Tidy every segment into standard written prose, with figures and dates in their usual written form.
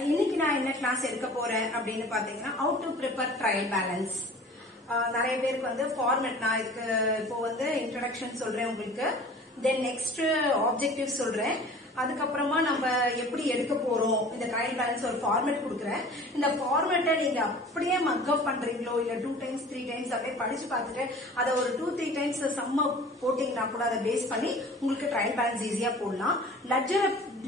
இன்னைக்கு நான் என்ன கிளாஸ் எடுக்க போறேன் அப்படின்னு பாத்தீங்கன்னா how to prepare trial balance. நிறைய பேருக்கு வந்து ஃபார்மேட் நான் இதுக்கு இப்போ வந்து இன்ட்ரோடக்ஷன் சொல்றேன் உங்களுக்கு, தென் நெக்ஸ்ட் ஆப்ஜெக்டிவ் சொல்றேன், அதுக்கப்புறமா நம்ம எப்படி எடுக்க போறோம் இந்த ட்ரையல் பேலன்ஸ் ஒரு ஃபார்மேட் கொடுக்குறேன். இந்த ஃபார்மேட்டை நீங்க அப்படியே மக்கப் பண்றீங்களோ இல்ல 2 times 3 times அப்படியே படிச்சு பார்த்துட்டு அதை ஒரு 2-3 times சம்ம போட்டீங்கன்னா கூட அதை பேஸ் பண்ணி உங்களுக்கு ட்ரையல் பேலன்ஸ் ஈஸியா போடலாம்.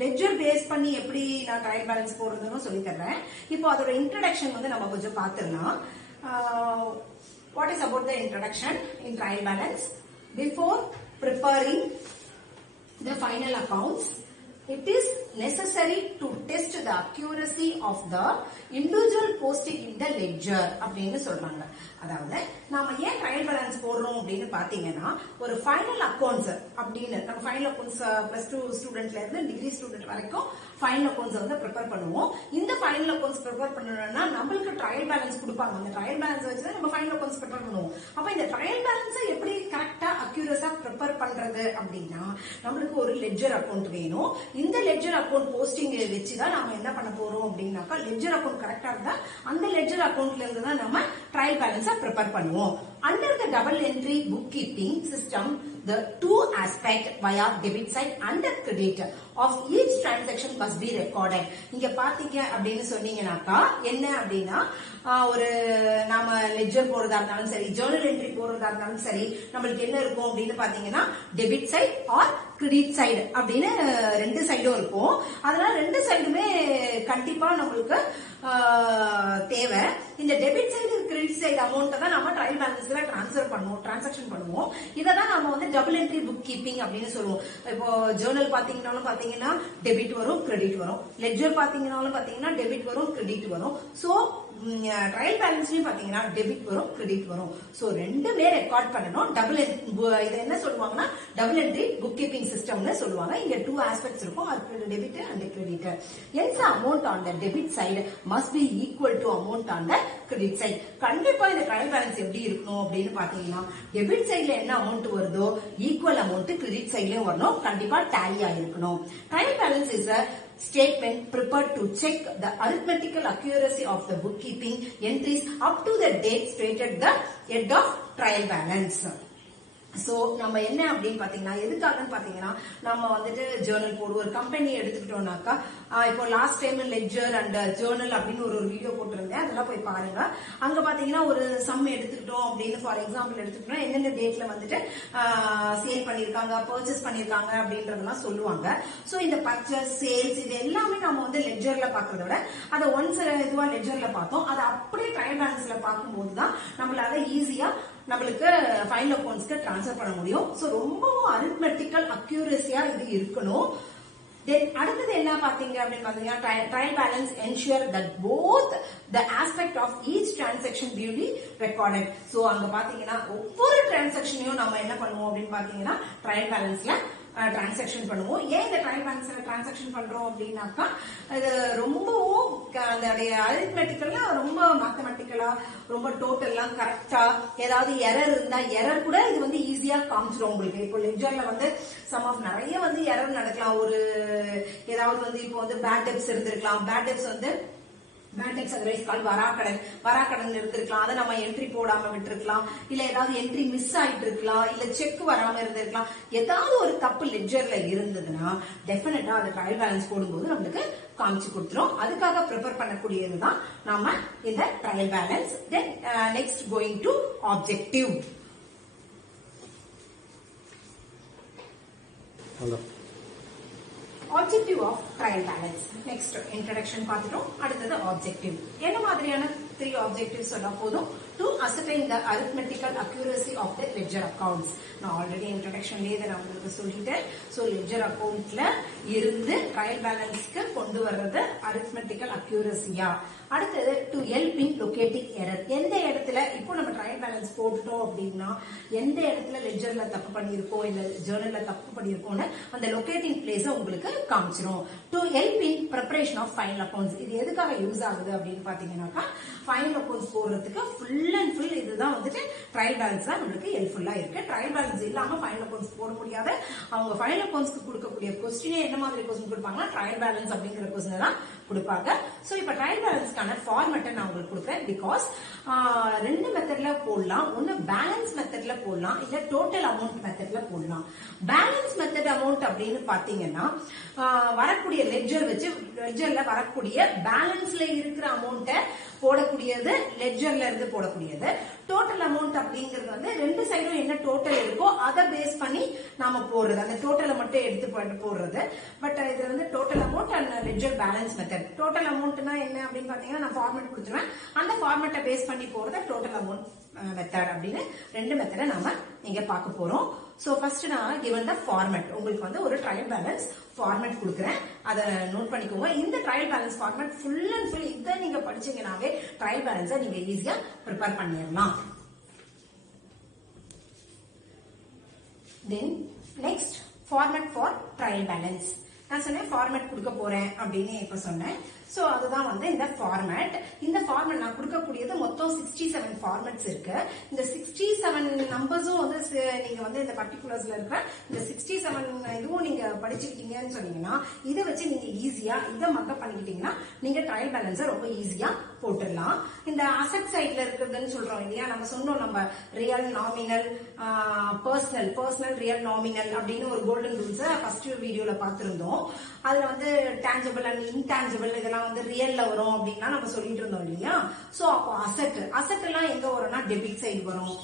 லெட்ஜர் பேஸ் பண்ணி எப்படி நான் ட்ரையல் பேலன்ஸ் போடுறதுன்னு சொல்லி தர்றேன். இப்போ அதோட இன்ட்ரோடக்ஷன் வந்து நம்ம கொஞ்சம் பார்த்துடலாம். What is about the introduction in trial balance? Before preparing the final accounts, it is necessary to test the accuracy of the individual posting in the ledger அப்படின்னு சொல்றாங்க. அதாவது நாம ஏன் ட்ரையல் பேலன்ஸ் போடுறோம் அப்படின்னு பாத்தீங்கன்னா, ஒரு ஃபைனல் அக்கௌண்ட்ஸ் அப்படின்னு நம்ம ஃபைனல் அக்கௌண்ட்ஸ் +2 ஸ்டூடெண்ட்ல இருந்து டிகிரி ஸ்டூடெண்ட் வரைக்கும் ஃபைனல் அக்கௌண்ட்ஸ் வந்து ப்ரிப்பேர் பண்ணுவோம். இந்த ஃபைனல் அக்கௌண்ட்ஸ் ப்ரிப்பேர் பண்ணணும்னா நம்மளுக்கு ட்ரையல் பேலன்ஸ் கொடுப்பாங்க. அந்த ட்ரையல் பேலன்ஸ் வச்சு நம்ம ஃபைனல் அக்கௌண்ட்ஸ் ப்ரிப்பேர் பண்ணுவோம். அப்ப இந்த ட்ரையல் பேலன்ஸை எப்படி கரெக்டா அக்யூரஸா ப்ரிப்பேர் பண்றது அப்படின்னா, நம்மளுக்கு ஒரு லெட்ஜர் அக்கௌண்ட் வேணும். இந்த லெட்ஜர் அக்கௌண்ட் போஸ்டிங் வச்சுதான் நாம என்ன பண்ண போறோம் அப்படின்னாக்கா, லெட்ஜர் அக்கௌண்ட் கரெக்டா இருந்தா அந்த லெட்ஜர் அக்கௌண்ட்ல இருந்து தான் நம்ம ட்ரையல் பேலன்ஸா ப்ரிப்பேர் பண்ணுவோம். Under the double entry bookkeeping system, the two aspect via debit side and the credit of each transaction must be recorded. இங்க பாத்தீங்க அப்படின்னு சொன்னீங்கன்னாக்கா என்ன அப்படின்னா, ஒரு நாம லெட்ஜர் போறதா இருந்தாலும் சரி, ஜர்னல் என்ட்ரி போறதா இருந்தாலும் சரி, நம்மளுக்கு என்ன இருக்கும் அப்படின்னு பாத்தீங்கன்னா, debit side or credit side அப்படின்னு 2 சைடும் இருக்கும். அதனால 2 சைடுமே கண்டிப்பா நம்மளுக்கு தேவை. இந்த debit side credit side amount தான் நம்ம ட்ரையல் பேலன்ஸ்ல டிரான்சாக்ஷன் பண்ணுவோம். இததான் நம்ம வந்து டபுள் என்ட்ரி புக் கீப்பிங் அப்படின்னு சொல்லுவோம். இப்போ ஜர்னல் பாத்தீங்கன்னா டெபிட் வரும், கிரெடிட் வரும். லெட்ஜர் பாத்தீங்கன்னா டெபிட் வரும், கிரெடிட் வரும். சோ ட்ரையல் பேலன்ஸ்லயும் பாத்தீங்கன்னா டெபிட் வரும், கிரெடிட் வரும். சோ ரெண்டுமே ரெக்கார்ட் பண்ணணும். இது என்ன சொல்லுவாங்கன்னா டபுள் என்ட்ரி புக் கீப்பிங் சிஸ்டம்னு சொல்லுவாங்க. இங்க 2 ஆஸ்பெக்ட்ஸ் இருக்கும், அது டெபிட் அண்ட் கிரெடிட். எந்த amount on the debit side must be equal to amount on the credit side. கண்டிப்பா இந்த ட்ரையல் பேலன்ஸ் எப்படி இருக்கணும் அப்படின்னு பாத்தீங்கன்னா, டெபிட் சைடுல என்ன அமௌண்ட் வருதோ ஈக்குவல் அமௌண்ட் கிரெடிட் சைட்லயும் வரணும். கண்டிப்பா டேலி ஆயிருக்கணும். Trial balance is a statement prepared to check the arithmetical accuracy of the bookkeeping entries up to the date stated the head of trial balance. So நம்ம என்ன அப்படின்னு பாத்தீங்கன்னா, எதுக்காகன்னு பாத்தீங்கன்னா, நம்ம வந்துட்டு ஜேர்னல் போடுவோம். ஒரு கம்பெனி எடுத்துக்கிட்டோம்னாக்கா, இப்போ last time ledger and Journal அப்படின்னு ஒரு வீடியோ போட்டிருந்தேன், அதெல்லாம் போய் பாருங்க. அங்க பாத்தீங்கன்னா ஒரு சம் எடுத்துக்கிட்டோம் அப்படின்னு, ஃபார் எக்ஸாம்பிள் எடுத்துக்கிட்டோம், என்னென்ன டேட்ல வந்துட்டு சேல் பண்ணிருக்காங்க, பர்ச்சேஸ் பண்ணிருக்காங்க அப்படின்றதெல்லாம் சொல்லுவாங்க. சோ இந்த பர்ச்சேஸ், சேல்ஸ் இது எல்லாமே நம்ம வந்து லெட்ஜர்ல பாக்குறத விட அதை ஒன்ஸ் இதுவா லெட்ஜர்ல பார்த்தோம், அதை அப்படியே ட்ரையல் பேலன்ஸ்ல பார்க்கும்போது தான் நம்மளால ஈஸியா நம்மளுக்கு ஃபைனல் அக்கௌண்ட்ஸ்க்கு ட்ரான்ஸ்ஃபர் பண்ண முடியும். சோ ரொம்பவும் அரித்மெட்டிக்கல் அக்யூரஸியா இது இருக்கணும். தென் அடுத்தது என்ன பாத்தீங்க அப்படின்னு பாத்தீங்கன்னா, trial balance ensure that both the aspect of each transaction duly recorded. So அங்க பாத்தீங்கன்னா ஒவ்வொரு டிரான்சாக்ஷனையும் நம்ம என்ன பண்ணுவோம் அப்படின்னு பாத்தீங்கன்னா, ட்ரையல் பேலன்ஸ்ல டிரான்சாக்ஷன் பண்ணுவோம். ஏன் இந்த ட்ரையல் பேலன்ஸ்ல டிரான்சாக்ஷன் பண்றோம் அப்படின்னாக்கா, இது ரொம்பவும் அதோடைய அரித்மெட்டிக்கலா ரொம்ப மேத்தமெட்டிக்கலா ரொம்ப டோட்டல்லாம் கரெக்டா, ஏதாவது எரர் இருந்தா எரர் கூட இது வந்து ஈஸியா காமிச்சிடும் உங்களுக்கு. இப்போ லெட்ஜர்ல வந்து சம் ஆஃப் நிறைய வந்து எரர் நடக்கலாம். ஒரு ஏதாவது வந்து இப்போ வந்து பேட் டெப்ஸ் இருந்திருக்கலாம், பேட் டெப்ஸ் வந்து அதர்வைஸ் கால் வராக்கடன் இருந்திருக்கலாம், அதை நம்ம என்ட்ரி போடாம விட்டுருக்கலாம், இல்ல ஏதாவது என்ட்ரி மிஸ் ஆயிட்டு இருக்கலாம், இல்ல செக் வராம இருந்திருக்கலாம். ஏதாவது ஒரு தப்பு லெட்ஜர்ல இருந்ததுன்னா டெஃபினட்டா அந்த ட்ரையல் பேலன்ஸ் போடும்போது நம்மளுக்கு காமிச்சு கொடுத்துரும். அதுக்காக ப்ரிப்பேர் பண்ணக்கூடியதுதான் நாம இந்த trial balance. Then next going to objective. Objective of trial balance. Next introduction பார்த்துட்டோம், அடுத்தது ஆப்ஜெக்டிவ். என்ன மாதிரியான 3 ஆப்ஜெக்டிவ் சொன்னா போதும்? To ascertain the arithmetical accuracy of the ledger accounts. நான் ஆல்ரெடி இன்ட்ரோடக்ஷன்லயே இதை நான் உங்களுக்கு சொல்லிட்டேன். சோ லெட்ஜர் அக்கவுண்ட்ல இருந்து ட்ரையல் பேலன்ஸ்க்கு கொண்டு வர்றது அரித்மெட்டிக்கல் அக்யூரசியா. அடுத்தது டு ஹெல்ப் இன் லொகேட்டிங் எரர். எந்த இடத்துல இப்போ நம்ம ட்ரையல் பேலன்ஸ் போட்டுட்டோம் அப்படின்னா, எந்த இடத்துல லெட்ஜர்ல தப்பு பண்ணிருக்கோம் இல்ல ஜர்னல்ல தப்பு பண்ணிருக்கோம்னு அந்த லொகேட்டிங் பிளேஸ உங்களுக்கு காமிச்சிரும். To help in preparation of final accounts. இது எதுக்காக யூஸ் ஆகுது அப்படின்னு பாத்தீங்கன்னாக்கா, ஃபைனல் அக்கவுண்ட்ஸ் போடுறதுக்கு ஃபுல் அண்ட் ஃபுல் இதுதான் வந்துட்டு ட்ரையல் பேலன்ஸ் தான் நம்மளுக்கு ஹெல்ப்ஃபுல்லா இருக்கு. ட்ரையல் பேலன்ஸ் இல்லாம ஃபைனல் அக்கவுண்ட்ஸ் போட முடியாது. அவங்க ஃபைனல் அக்கவுண்ட்ஸ்க்கு கொடுக்கக்கூடிய கொஸ்டினே என்ன மாதிரி கொஸ்டின் கொடுப்பாங்கன்னா, ட்ரையல் பேலன்ஸ் அப்படிங்கிற கொஸ்டின் தான் கொடுப்பாங்க. சோ இப்ப ட்ரையல் பேலன்ஸ்க்கான ஃபார்மேட்டை நான் உங்களுக்கு கொடுக்குறேன். பிகாஸ் ரெண்டு மெத்தட்ல போடலாம். ஒன்னு பேலன்ஸ் மெத்தட்ல போடலாம், இல்ல டோட்டல் அமௌண்ட் மெத்தட்ல போடலாம். பேலன்ஸ் மெத்தட் அமௌண்ட் அப்படின்னு பாத்தீங்கன்னா வரக்கூடிய லெட்ஜர் வச்சு லெட்ஜர்ல வரக்கூடிய பேலன்ஸ்ல இருக்கிற அமௌண்ட்டை போடக்கூடியது, லெட்ஜர்ல இருந்து போடக்கூடியது. டோட்டல் அமௌண்ட் அப்படிங்கிறது வந்து ரெண்டு சைடும் என்ன டோட்டல் இருக்கோ அதை பேஸ் பண்ணி நாம போடுறது, அந்த டோட்டலை மட்டும் எடுத்து போடுறது. பட் இது வந்து total amount and ledger balance method. Total அமௌண்ட்னா என்ன அப்படின்னு பாத்தீங்கன்னா நான் ஃபார்மேட் கொடுத்துருவேன், அந்த ஃபார்மேட்டை பேஸ் பண்ணி போறது டோட்டல் அமௌண்ட் மெத்தட் அப்படின்னு ரெண்டு மெத்தடை நாம இங்க பார்க்க போறோம். சோ ஃபர்ஸ்ட் நான் given the format உங்களுக்கு வந்து ஒரு ட்ரையல் பேலன்ஸ் ஃபார்மேட் கொடுக்குறேன், அதை நோட் பண்ணிக்கோங்க. இந்த trial balance format full and full இதை நீங்க படிச்சீங்கன்னாவே ட்ரையல் பேலன்ஸை நீங்க ஈஸியா ப்ரிப்பேர் பண்ணிடலாம். Then next format for trial balance. நான் சொன்னேன் ஃபார்மேட் கொடுக்க போறேன் அப்படின்னு இப்ப சொன்னேன். சோ அதுதான் வந்து இந்த ஃபார்மேட். இந்த ஃபார்மேட் நான் கொடுக்கக்கூடியது மொத்தம் 67 ஃபார்மேட்ஸ் இருக்கு. இந்த 67 நம்பர்ஸும் வந்து நீங்க வந்து இந்த பர்டிகுலர்ஸ்ல இருக்கிற இந்த 67 இதுவும் நீங்க படிச்சுக்கிட்டீங்கன்னு சொன்னீங்கன்னா இதை வச்சு நீங்க ஈஸியா இதை மக்கப் பண்ணிக்கிட்டீங்கன்னா நீங்க ட்ரையல் பேலன்ஸை ரொம்ப ஈஸியா போட்டுடலாம். இந்த அசெட் சைட்ல இருக்கிறதுன்னு சொல்றோம் இல்லையா, நம்ம சொன்னோம் நம்ம real, nominal, personal, real, nominal அப்படின்னு ஒரு கோல்டன் ரூல்ஸ் ஃபர்ஸ்ட் வீடியோல பார்த்திருந்தோம். அதுல வந்து டான்ஜிபிள் அண்ட் இன்டான்ஜிபிள் இதெல்லாம் வந்து ரியல்ல வரும் அப்படின்னா நம்ம சொல்லிட்டு இருந்தோம் இல்லையா. சோ அப்போ அசெட் எல்லாம் எங்க வரும்னா டெபிட் சைடு வரும்.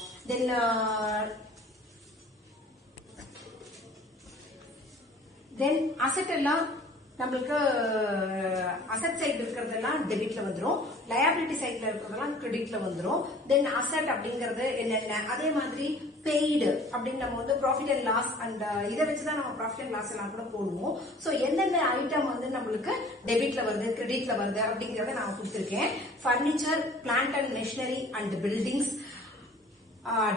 தென் அசெட் எல்லாம் நம்மளுக்கு அசெட் சைடு இருக்கிறதெல்லாம் டெபிட்ல வந்துரும், லயபிலிட்டி சைட்ல இருக்கிறதெல்லாம் கிரெடிட்ல வந்துரும். தென் அசெட் அப்படிங்கிறது என்னென்ன, அதே மாதிரி பெய்டு அப்படின்னு நம்ம வந்து ப்ராஃபிட் அண்ட் லாஸ் அண்ட் இதை வச்சுதான் நம்ம ப்ராஃபிட் அண்ட் லாஸ் எல்லாம் கூட போடுவோம். சோ எந்தெந்த ஐட்டம் வந்து நம்மளுக்கு டெபிட்ல வருது, கிரெடிட்ல வருது அப்படிங்கறத நான் கொடுத்திருக்கேன். Furniture, plant and machinery and buildings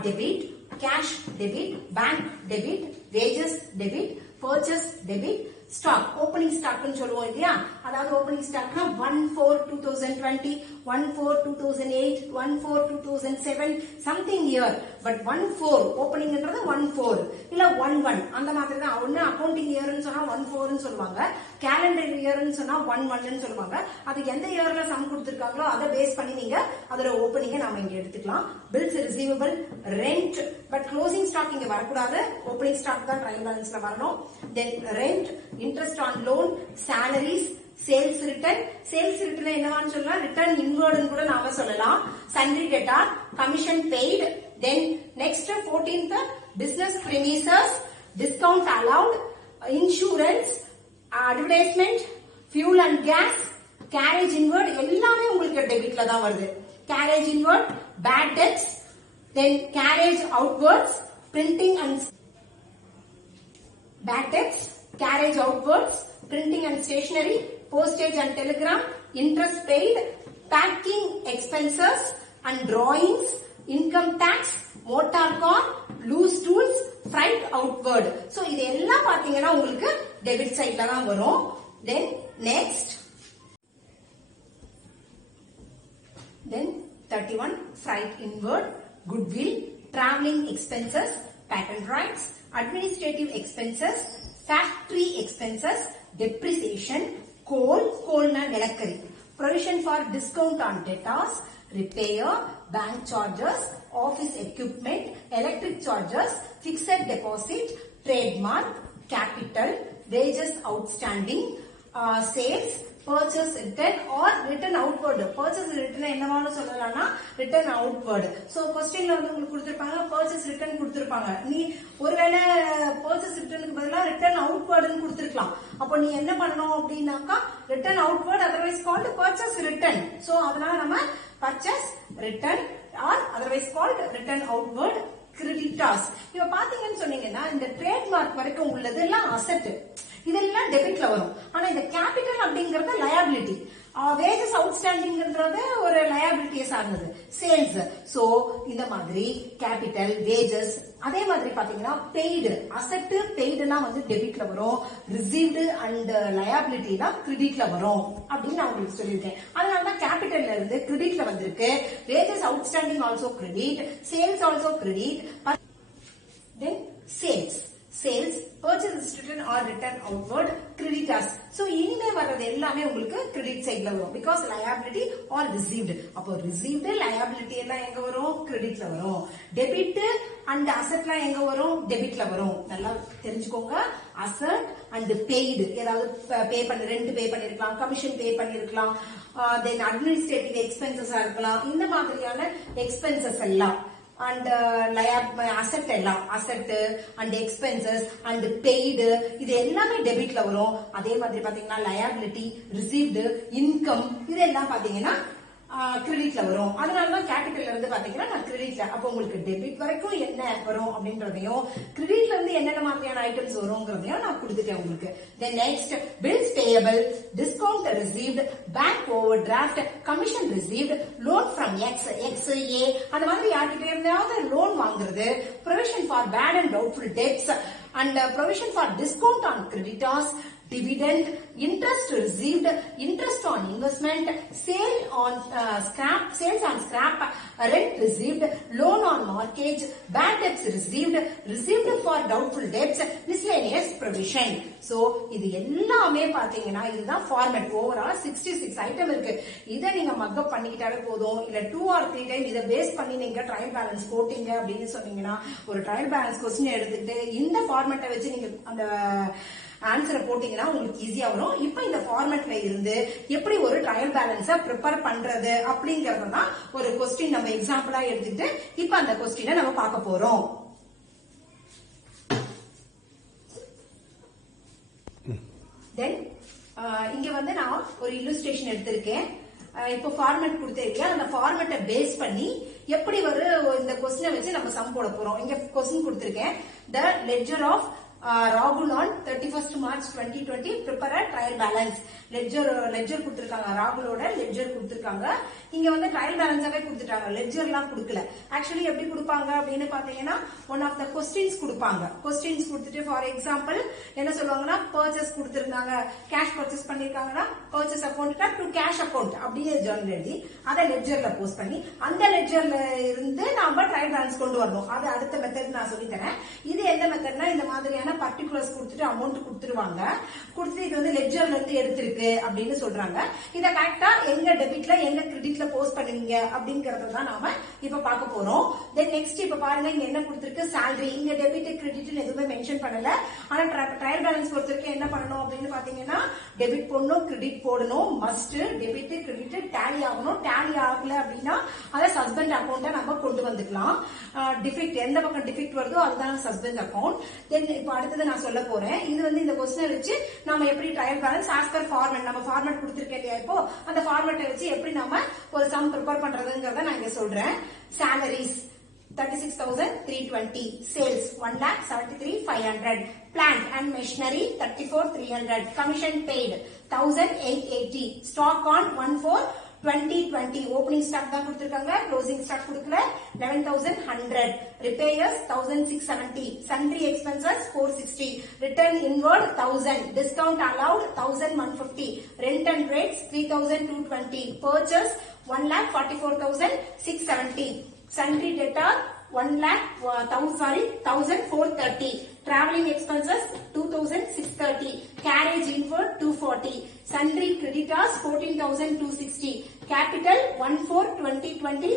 debit, cash debit, bank debit, wages debit, purchase debit, stock opening ஸ்டாக்னு சொல்லுவோம் இல்லையா. அதாவது ஓப்பனிங் ஸ்டாக்னா 1/4/2020, 1/4/2008, 1/4/2007 சம்திங் இயர். பட் 1/4 ஓப்பனிங்ன்றது 1/4 இல்ல 1/1 அந்த மாதிரி தான். ஒன்னு அக்கவுண்டிங் இயர்னு சொன்னா 1/4ன்னு சொல்லுவாங்க, கேலண்டர் இயர்னு சொன்னா 1/1ன்னு சொல்லுவாங்க. அது எந்த இயர்ல சம் கொடுத்திருக்காங்களோ அதை பேஸ் பண்ணி நீங்க அதோட ஓப்பனிங்கை நாம இங்க எடுத்துக்கலாம். Bills receivable, rent, but closing stock இங்க வரக்கூடாது, ஓப்பனிங் ஸ்டாக் தான் ட்ரையல் பேலன்ஸ்ல வரணும். Then rent, interest on loan, salaries, sales return. Sales return என்னவான்னு சொல்லலாம், ரிட்டர்ன் இன்வர்டுன்னு கூட நாம சொல்லலாம். Sundry debtor, commission paid. Then next 14th business premises, discount allowed, insurance, advertisement, fuel and gas, carriage inward எல்லாமே உங்களுக்கு டெபிட்ல தான் வருது. Carriage inward, bad debts, then carriage outwards, printing and bad debts, carriage outwards, printing and stationery, postage and telegram, interest paid, packing expenses and drawings, income tax, motor car, loose tools, freight outward. So இது எல்லாம் பாத்தீங்கன்னா உங்களுக்கு debit சைட்ல தான் வரும். Then next 31 freight inward, goodwill, traveling expenses, patent rights, administrative expenses, factory expenses, depreciation, coal na nilakari, provision for discount on debtors, repair, bank charges, office equipment, electric charges, fixed deposit, trademark, capital, wages outstanding, sales, purchase return or return outward. Purchase return என்னவானு சொல்லலாம்னா return outward. So क्वेश्चनல வந்து உங்களுக்கு கொடுத்திருப்பாங்க purchase return கொடுத்திருப்பாங்க. நீ ஒருவேளை purchase returnக்கு பதிலா return outwardன்னு கொடுத்திருக்கலாம். அப்போ நீ என்ன பண்ணணும் அப்படினாக்கா return outward otherwise called purchase return. So அதனால நம்ம purchase return or otherwise called return outward creditors. இப்ப பாத்தீங்கன்னு சொன்னீங்கன்னா இந்த ட்ரேட்மார்க் வரைக்கும் உள்ளதெல்லாம் அசெட், இதெல்லாம் டெபிட்ல வரும். ஆனா இந்த கேபிட்டல் அப்படிங்கறது லயபிலிட்டி, வேஜஸ் அவுட்ஸ்டாண்டிங்ன்றது ஒரு லயபிலிட்டியை சார்ந்தது, சேல்ஸ். சோ இந்த மாதிரி கேபிட்டல், வேஜஸ், அதே மாதிரி பாத்தீங்கன்னா பெய்டு, அசெட் பெய்டுலாம் வந்து டெபிட்ல வரும், ரிசீவ்டு அண்ட் லயபிலிட்டிலாம் கிரெடிட்ல வரும் அப்படின்னு நான் உங்களுக்கு சொல்லியிருக்கேன். அதனாலதான் கேபிட்டல்ல இருந்து கிரெடிட்ல வந்திருக்கு. Wages outstanding also credit, sales also credit. Then sales, purchase written or written outward creditors. So இனிமே வர்றது எல்லாமே உங்களுக்கு credit sideல வரும் because liability or received. அப்போ received liability எல்லாம் எங்க வரும்? creditல வரும். debit and asset எல்லாம் எங்க வரும்? debitல வரும். நல்லா தெரிஞ்சுக்கோங்க. asset and paid ஏதாவது பே பண்ணி ரெண்ட் பே பண்ணிருக்கலாம், கமிஷன் பே பண்ணிருக்கலாம், then administrative expenses இருக்கலாம். இந்த மாதிரியான expenses எல்லாம் and asset எல்லாம் asset and expenses and paid இது எல்லாமே டெபிட்ல வரும். அதே மாதிரி பாத்தீங்கன்னா liability, received, income இதெல்லாம் பாத்தீங்கன்னா கிரெடிட்ல வரும். அதனாலதான் கேபிட்டல்ல இருந்து பாத்தீங்கன்னா நான் கிரெடிட்ல. அப்ப உங்களுக்கு டெபிட் வரைக்கும் என்ன வரும் அப்படின்றதையும் கிரெடிட்ல இருந்து என்னென்ன மாதிரியான ஐட்டம்ஸ் வரும்ங்கிறதையும் நான் கொடுத்துட்டேன் உங்களுக்கு. Then next bills payable, discount received, bank overdraft, commission received, loan from XA அந்த மாதிரி யார்கிட்ட இருந்தாவது லோன் வாங்குறது, provision for bad and doubtful debts and provision for discount on creditors, dividend, interest received, interest on investment, sales on scrap, rent received, loan on mortgage, bad debts received, received for doubtful debts, miscellaneous provision. So இது எல்லாமே பாத்தீங்கன்னா இதுதான் format. Overall 66 item இருக்கு. இதை நீங்க mug up பண்ணிக்கிட்டாலே போதும். இல்ல 2 or 3 time இதை பேஸ் பண்ணி நீங்க ட்ரையல் பேலன்ஸ் போட்டீங்க அப்படின்னு சொன்னீங்கன்னா ஒரு ட்ரையல் பேலன்ஸ் கொஸ்டின் எடுத்துக்கிட்டு இந்த ஃபார்மேட்டை வச்சு நீங்க அந்த ஆன்சரை போட்டீங்கன்னா உங்களுக்கு ஈஸியா வரும். இப்ப இந்த ஃபார்மேட்ல இருந்து எப்படி ஒரு ட்ரையல் பேலன்ஸ ப்ரிப்பேர் பண்றது அப்படிங்கறதுதான் ஒரு கொஸ்டின் நம்ம எக்ஸாம்பிளா எடுத்துக்கிட்டு இப்ப அந்த கொஸ்டினை நம்ம பார்க்க போறோம். தென் இங்க வந்து நான் ஒரு இல்லுஸ்ட்ரேஷன் எடுத்திருக்கேன். இப்போ ஃபார்மேட் கொடுத்திருக்கேன். அந்த ஃபார்மேட்டை பேஸ் பண்ணி எப்படி ஒரு இந்த கொஸ்டினை வச்சு நம்ம சம் போட போறோம். இங்க கொஸ்டின் கொடுத்திருக்கேன். The ledger of Rahul on 31st March 2020 prepare a trial balance. Ledger கொடுத்திருக்காங்க. ராகுலோட லெட்ஜர் கொடுத்திருக்காங்க. இங்க வந்து ட்ரையல் பேலன்ஸாவே கொடுத்துட்டாங்க. லெட்ஜர் எல்லாம் கொடுக்கல. ஆக்சுவலி எப்படி கொடுப்பாங்க அப்படின்னு பாத்தீங்கன்னா ஒன் ஆஃப் த கொஸ்டின்ஸ் கொடுப்பாங்க. கொஸ்டின்ஸ் கொடுத்துட்டு ஃபார் எக்ஸாம்பிள் என்ன சொல்லுவாங்கன்னா பர்ச்சேஸ் கொடுத்திருந்தாங்க, கேஷ் பர்ச்சேஸ் பண்ணிருக்காங்கன்னா purchase account to cash account அப்படின்னு ஜர்னல் எழுதி அதை லெட்ஜர்ல போஸ்ட் பண்ணி அந்த லெட்ஜர்ல இருந்து நாம ட்ரையல் பேலன்ஸ் கொண்டு வரணும். அது அடுத்த மெத்தட் நான் சொல்லி தரேன். இது எந்த மெத்தட்னா இந்த மாதிரியான பர்டிகுலர்ஸ் கொடுத்துட்டு அமௌண்ட் கொடுத்துருவாங்க. கொடுத்துட்டு இது வந்து லெட்ஜர்ல இருந்து எடுத்திருக்கு அப்படின்னு சொல்றாங்க. இத கரெக்டா எங்க டெபிட்ல எங்க கிரெடிட்ல போஸ்ட் பண்ணுவீங்க அப்படிங்கறத தான் நாம இப்ப பார்க்க போறோம். தென் நெக்ஸ்ட் இப்ப பாருங்க இங்க என்ன கொடுத்திருக்கு salary. இங்க டெபிட் கிரெடிட் எதுவுமே மென்ஷன் பண்ணல. ஆனா ட்ரையல் பேலன்ஸ் பொறுத்தவரைக்கும் என்ன பண்ணணும் அப்படின்னு பாத்தீங்கன்னா டெபிட் போடணும், கிரெடிட் போடணும். மஸ்ட் டெபிட் கிரெடிட் டேலி ஆகணும். டேலி ஆகல அப்படின்னா அத சஸ்பெண்ட் அக்கௌண்ட்டை நம்ம கொண்டு வந்துக்கலாம். டிஃபெக்ட் எந்த பக்கம் டிஃபெக்ட் வருதோ அதுதான் சஸ்பெண்ட் அக்கௌண்ட். தென் இப்ப அடுத்தது நான் சொல்ல போறேன். இது வந்து இந்த கொஸ்டினை வச்சு நம்ம எப்படி trial balance as per format நம்ம ஃபார்மேட் கொடுத்திருக்கேன் இல்லையா, இப்போ அந்த ஃபார்மேட்டை வச்சு எப்படி நம்ம ஒரு சம் ப்ரிப்பேர் பண்றதுங்கறத நான் இங்க சொல்றேன். salaries 36,320, sales 1,73,500, plant and machinery 34,300, commission paid 1,880, stock on 1/4/2020, opening stock தான் கொடுத்திருக்காங்க, closing stock கொடுக்கல. 11,100, repairs 1,670, sundry expenses 460, return inward 1,000, discount allowed 1,150, rent and rates 3,220, purchase 1,44,670, sundry debtor 1,430, traveling expenses 2,630, carriage inward 240, sundry creditors 14,260, capital 1/4/2020.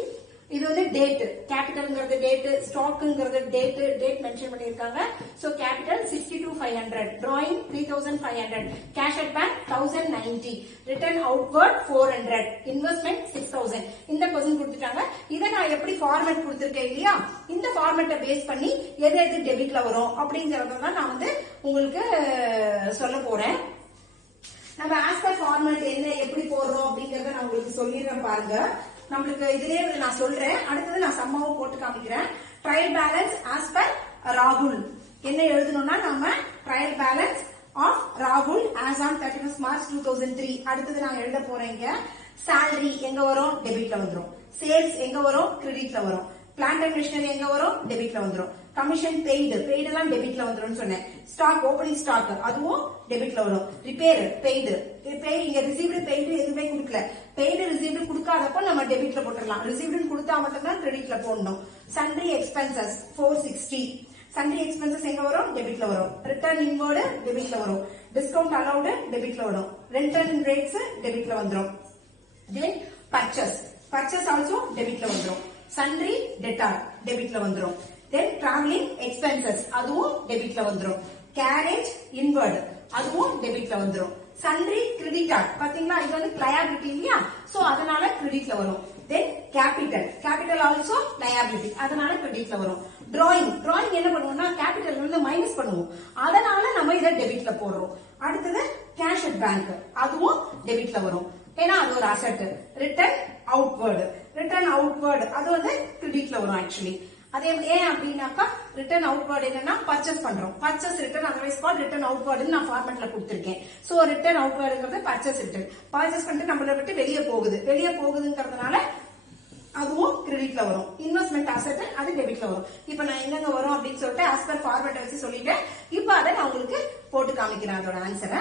இது வந்து date, கேபிட்டல்ங்கிறது date, ஸ்டாக்ங்கிறது date mention பண்ணிருக்காங்க. So capital 62,500, drawing 3,500, cash at bank 1,090, return outward 400, investment 6,000. இந்த question கொடுத்துட்டாங்க. இதை நான் எப்படி format கொடுத்திருக்கேன் இல்லையா, இந்த ஃபார்மேட்டை பேஸ் பண்ணி எது எது டெபிட்ல வரும் அப்படிங்கறதான் நான் வந்து உங்களுக்கு சொல்ல போறேன். நம்ம ஆஸ் பர் ஃபார்மேட் என்ன எப்படி போடுறோம் அப்படிங்கறத நான் உங்களுக்கு சொல்லிடுறேன் பாருங்க. நம்மளுக்கு இதுலயே நான் சொல்றேன். அடுத்தது நான் சம்மாவும் போட்டு காமிக்கிறேன். ட்ரையல் பேலன்ஸ் ஆஸ் பர் ராகுல் என்ன எழுதணும்னா நம்ம ட்ரையல் பேலன்ஸ் ஆஃப் ராகுல் ஆஸ் ஆன் 31st March 2003. அடுத்தது நான் எழுத போறேன். salary எங்க வரும், டெபிட்ல வந்துரும். சேல்ஸ் எங்க வரும், கிரெடிட்ல வரும். பிளான்ட் அண்ட் மிஷனரி எங்க வரும், டெபிட்ல வந்துரும். கமிஷன் பெய்டு எல்லாம் டெபிட்ல வந்துரும் சொன்னேன். ஸ்டாக் ஓபனிங் ஸ்டாக் அதுவும் டெபிட்ல வரும். ரிப்பேர் பெய்டு இங்க ரிசீவ்டு பெய்டு எதுவுமே கொடுக்கல. பெய்டு ரிசீவ்டு கொடுக்காதப்போ நம்ம டெபிட்ல போட்டுடலாம். ரிசீவ்டு கொடுத்தா மட்டும்தான் கிரெடிட்ல போடணும். சன்ட்ரி எக்ஸ்பென்சஸ் 460, சண்டரி எக்ஸ்பென்சஸ் எங்க வரும்? டெபிட்ல வரும். ரிட்டர்ன் இன்வர்டு டெபிட்ல வரும். டிஸ்கவுண்ட் அலௌடு டெபிட்ல வரும். ரெண்டல் ரேட்ஸ் டெபிட்ல வந்துரும். தென் பர்ச்சேஸ் ஆல்சோ டெபிட்ல வந்துரும். சண்டரி டெட்டார் டெபிட்ல வந்துரும். தென் டிராவலிங் எக்ஸ்பென்சஸ் அதுவும் டெபிட்ல வந்துரும். கேரேஜ் இன்வர்டு அதுவும் டெபிட்ல வந்துரும். சண்டரி கிரெடிட்டார் பாத்தீங்களா, இது வந்து லயபிலிட்டி இல்லையா, சோ அதனால கிரெடிட்ல வரும். தென் கேபிட்டல் ஆல்சோ லயபிலிட்டி, அதனால கிரெடிட்ல வரும். டிராயிங் என்ன பண்ணுவோம்னா கேபிட்டல் வந்து மைனஸ் பண்ணுவோம், அதனால நம்ம இதை டெபிட்ல போடுறோம். அடுத்தது கேஷ் அட் பேங்க் அதுவும் டெபிட்ல வரும், ஏன்னா அது ஒரு அசெட். ரிட்டர்ன் அவுட்வர்டு அது வந்து கிரெடிட்ல வரும் ஆக்சுவலி. அதே ஏன் அப்படின்னாக்கா ரிட்டர்ன் அவுட்வர்ட் என்னன்னா பர்ச்சேஸ் பண்றோம். Purchase return otherwise call return outward நான் ஃபார்மேட்ல கொடுத்திருக்கேன். சோ ரிட்டர்ன் அவுட்வர்டுங்கிறது பர்ச்சேஸ் ரிட்டர்ன். பர்ச்சேஸ் பண்ணிட்டு நம்மள விட்டு வெளியே போகுதுங்கிறதுனால அதுவும் கிரெடிட்ல வரும். இன்வெஸ்ட்மெண்ட் அசெட் அது டெபிட்ல வரும். இப்ப நான் எங்க வரும் அப்படின்னு சொல்லிட்டு ஆஸ் பர் ஃபார்மேட் வச்சு சொல்லிட்டேன். இப்ப அதை நான் உங்களுக்கு போட்டு காமிக்கிறேன் அதோட ஆன்சரை.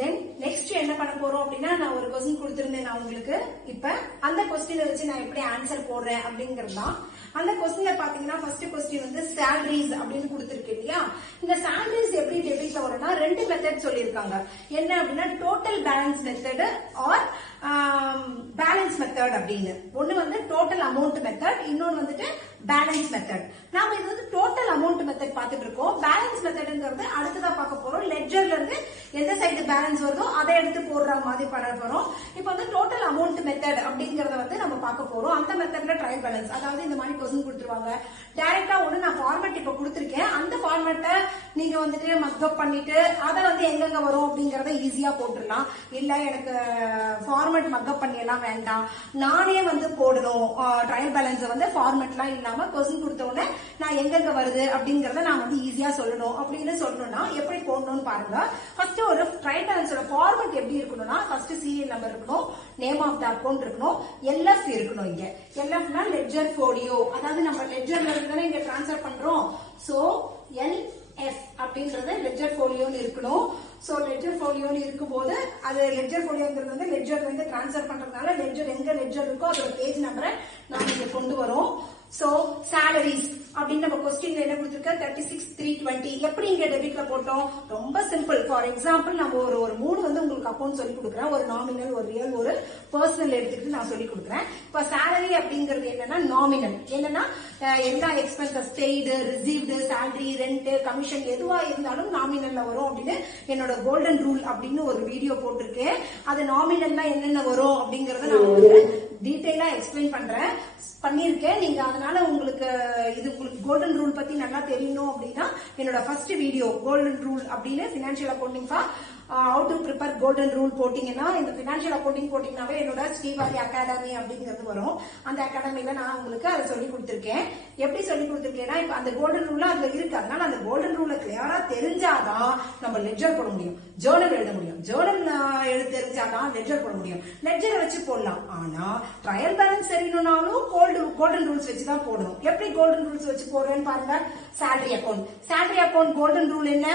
தென் நெக்ஸ்ட் என்ன பண்ண போறோம் அப்படின்னா, நான் ஒரு கொஸ்டின் கொடுத்திருந்தேன் நான் உங்களுக்கு. இப்ப அந்த கொஸ்டினை வச்சு நான் எப்படி ஆன்சர் போடுறேன் அப்படிங்கிறது தான். அந்த கொஸ்டின்ல பாத்தீங்கன்னா ஃபர்ஸ்ட் கொஸ்டின் வந்து சேலரிஸ் அப்படின்னு கொடுத்திருக்கு இல்லையா. இந்த சேலரிஸ் எப்படி டெபிட்ல வரும்னா ரெண்டு மெத்தட் சொல்லியிருக்காங்க. என்ன அப்படின்னா total balance method R balance method அப்படின்னு. ஒண்ணு வந்து டோட்டல் அமௌண்ட் மெத்தட், இன்னொன்னு வந்துட்டு பேலன்ஸ் மெத்தட். நாம இது வந்து டோட்டல் அமௌண்ட் மெத்தட் பாத்துட்டு இருக்கோம். பேலன்ஸ் மெத்தட்ங்கிறது அடுத்ததா பார்க்க போறோம். லெட்ஜர்ல இருந்து எந்த சைடு பேலன்ஸ் வருதோ அதை எடுத்து போடுற மாதிரி பண்ண போறோம். இப்ப வந்து டோட்டல் அமௌண்ட் மெத்தட் அப்படிங்கறத வந்து நம்ம பார்க்க போறோம். அந்த மெத்தட்ல ட்ரையல் பேலன்ஸ், அதாவது இந்த மாதிரி கொஸ்டின் கொடுத்துருவாங்க. டைரக்டா ஒண்ணு நான் ஃபார்மேட் இப்ப கொடுத்திருக்கேன், அந்த ஃபார்மேட்டை நீங்க வந்துட்டு மக்கப் பண்ணிட்டு அதை வந்து எங்கெங்க வரும் அப்படிங்கறத ஈஸியா போட்டுடலாம். இல்ல எனக்கு ஃபார்மேட் மக்கப் பண்ணி எல்லாம் வேண்டாம், நானே வந்து போடணும் ட்ரையல் பேலன்ஸ் வந்து ஃபார்மேட்லாம் இல்லாம கொஸ்டின் கொடுத்த உடனே நான் எங்கெங்க வருது அப்படிங்கறத நான் வந்து ஈஸியா சொல்லணும் அப்படின்னு சொல்லணும்னா எப்படி போடணும்னு பாருங்க. ஃபர்ஸ்ட் ஒரு ட்ரையல் பேலன்ஸோட ஃபார்மேட் எப்படி இருக்கணும்னா ஃபர்ஸ்ட் சீரியல் நம்பர் இருக்கணும், நேம் ஆஃப் த அக்கௌண்ட் இருக்கணும், எல்எஃப் இருக்கணும். இங்க எல்எஃப்னா லெட்ஜர் ஃபோலியோ, அதாவது நம்ம லெட்ஜர்ல இருந்து இங்க டிரான்ஸ்ஃபர் பண்றோம். சோ எல்எஃப் அப்படின்றது லெட்ஜர் ஃபோலியோன்னு இருக்கணும். சோ லெட்ஜர் ஃபோலியோன்னு இருக்கும்போது அது லெட்ஜர் ஃபோலியோங்கிறது வந்து லெட்ஜர்ல இருந்து டிரான்ஸ்ஃபர் பண்றதுனால லெட்ஜர் எங்க லெட்ஜர் இருக்கோ அதோட பேஜ் நம்பரை நாம இங்க கொண்டு வரோம். சோ salaries அப்படின்னு நம்ம கொஸ்டின்ல என்ன கொடுத்திருக்க 36,320 எப்படி இங்க டெபிட்ல போட்டோம்? ரொம்ப சிம்பிள். ஃபார் எக்ஸாம்பிள் நம்ம ஒரு மூணு வந்து உங்களுக்கு அக்கௌண்ட் சொல்லி கொடுக்குறேன். ஒரு நாமினல், ஒரு ரியல், ஒரு பர்சனல் எடுத்துக்கிட்டு நான் சொல்லி கொடுக்குறேன். இப்ப salary அப்படிங்கிறது என்னன்னா நாமினல். என்னன்னா எல்லா expenses paid, received, salary, rent, commission எதுவா இருந்தாலும் நாமினல்ல வரும் அப்படின்னு என்னோட கோல்டன் ரூல் அப்படின்னு ஒரு வீடியோ போட்டிருக்கேன். அது நாமினல்னா என்னென்ன வரும் அப்படிங்கறத நான் உங்களுக்கு டீடைலா எக்ஸ்பிளைன் பண்ணிருக்கேன். நீங்க அதனால உங்களுக்கு இது கோல்டன் ரூல் பத்தி நல்லா தெரியணும் அப்படின்னா என்னோட ஃபர்ஸ்ட் வீடியோ கோல்டன் ரூல் அப்படின்னு financial accounting for how to prepare golden rule போட்டீங்கன்னா, இந்த பினான்சியல் அக்கௌண்டிங் போட்டீங்கன்னாவே என்னோட ஸ்ரீவாரி அகாடமி அப்படிங்கிறது வரும். அந்த அகாடமில நான் உங்களுக்கு அதை சொல்லி கொடுத்திருக்கேன். எப்படி சொல்லி கொடுத்திருக்கேன்னா, இப்ப அந்த கோல்டன் ரூல் அதுல இருக்கு. அதனால அந்த கோல்டன் ரூல கிளியரா தெரிஞ்சாதான் நம்ம லெட்ஜர் போட முடியும், ஜேர்னல் எழுத முடியும். ஜேர்னல் எழுத தெரிஞ்சாதான் லெட்ஜர் போட முடியும். லெட்ஜரை வச்சு போடலாம். ஆனா ட்ரையல் பேலன்ஸ் தெரியணும்னாலும் கோல்டன் ரூல்ஸ் வச்சுதான் போடணும். எப்படி கோல்டன் ரூல்ஸ் வச்சு போடுறேன்னு பாருங்க. சேலரி அக்கௌண்ட் கோல்டன் ரூல் என்ன?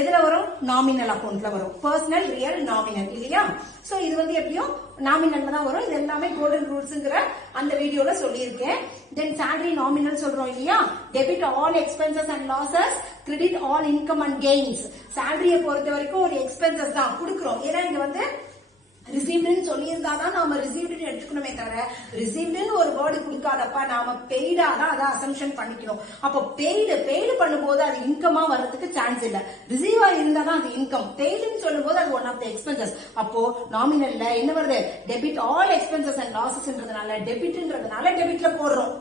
எதுல வரும்? நாமினல் அக்கௌண்ட்ல வரும். பர்சனல், ரியல், நாமினல் இல்லையா? சோ இது வந்து எப்படியும் நாமினல்ல தான் வரும். இது எல்லாமே கோல்டன் ரூல்ஸ்ங்கிற அந்த வீடியோல சொல்லியிருக்கேன். தென் salary நாமினல் சொல்றோம் இல்லையா? Debit all expenses and losses, credit all income and gains. சேலரியை பொறுத்த வரைக்கும் ஒரு எக்ஸ்பென்சஸ் தான் கொடுக்கிறோம். ஏன்னா இங்க வந்து ரிசீவ்டுன்னு சொல்லியிருந்தாதான் நாம ரிசீவ்டுன்னு எடுத்துக்கணுமே தவிர ரிசீவ்டுன்னு ஒரு வேர்டு கொடுக்காதப்ப நாம பெய்டாதான் அதை அசம்ஷன் பண்ணிக்கணும். அப்போ பெய்டு பண்ணும்போது அது இன்கமா வர்றதுக்கு சான்ஸ் இல்ல. ரிசீவா இருந்தாதான் அது இன்கம். பெய்டுன்னு சொல்லும் போது அது ஒன் ஆஃப் த எக்ஸ்பென்சஸ். அப்போ நாமினல்ல என்ன வருது? டெபிட் ஆல் எக்ஸ்பென்சஸ் அண்ட் லாசஸ்ன்றதுனால டெபிட்ன்றதுனால டெபிட்ல போடுறோம்.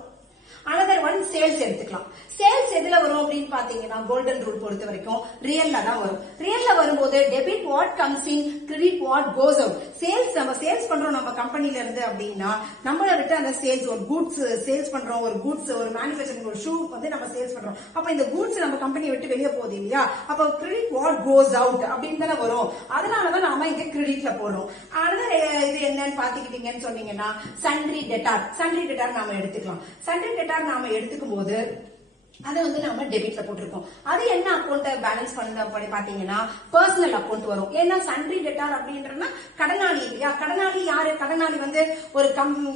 அனதர் ஒன் சேல்ஸ் எடுத்துக்கலாம். சேல்ஸ் எதுல வரும் அப்படின்னு பாத்தீங்கன்னா கோல்டன் ரூல் பொறுத்த வரைக்கும் ரியல்ல தான் வரும். ரியல்ல வரும்போது debit what comes in, credit what goes out. Sales நம்ம சேல்ஸ் பண்றோம் நம்ம கம்பெனில இருந்து அப்படின்னா நம்மள விட்டு அந்த சேல்ஸ் ஒரு குட்ஸ் சேல்ஸ் பண்றோம், ஒரு குட்ஸ் ஒரு மேனுஃபேக்சரிங் ஒரு ஷூ வந்து நம்ம சேல்ஸ் பண்றோம். அப்ப இந்த குட்ஸ் நம்ம கம்பெனியை விட்டு வெளியே போகுது இல்லையா? அப்ப கிரெடிட் வாட் கோஸ் அவுட் அப்படின்னு தானே வரும். அதனாலதான் நாம இங்க கிரெடிட்ல போடுறோம். அனதர் இது என்னன்னு பாத்துக்கிட்டீங்கன்னு சொன்னீங்கன்னா சண்டரி டெட்டார் நாம எடுத்துக்கலாம். சண்டரி டெட்டார் நாம எடுத்துக்கும் போது அதை வந்து நம்ம டெபிட்ல போட்டிருக்கோம். அது என்ன அக்கௌண்ட் பேலன்ஸ் பண்ண பாத்தீங்கன்னா பர்சனல் அக்கௌண்ட் வரும். ஏன்னா சன்ட்ரி டெட்டார் அப்படின்றனா கடனாளி இல்லையா? கடனாளி யாரு? கடனாளி வந்து ஒரு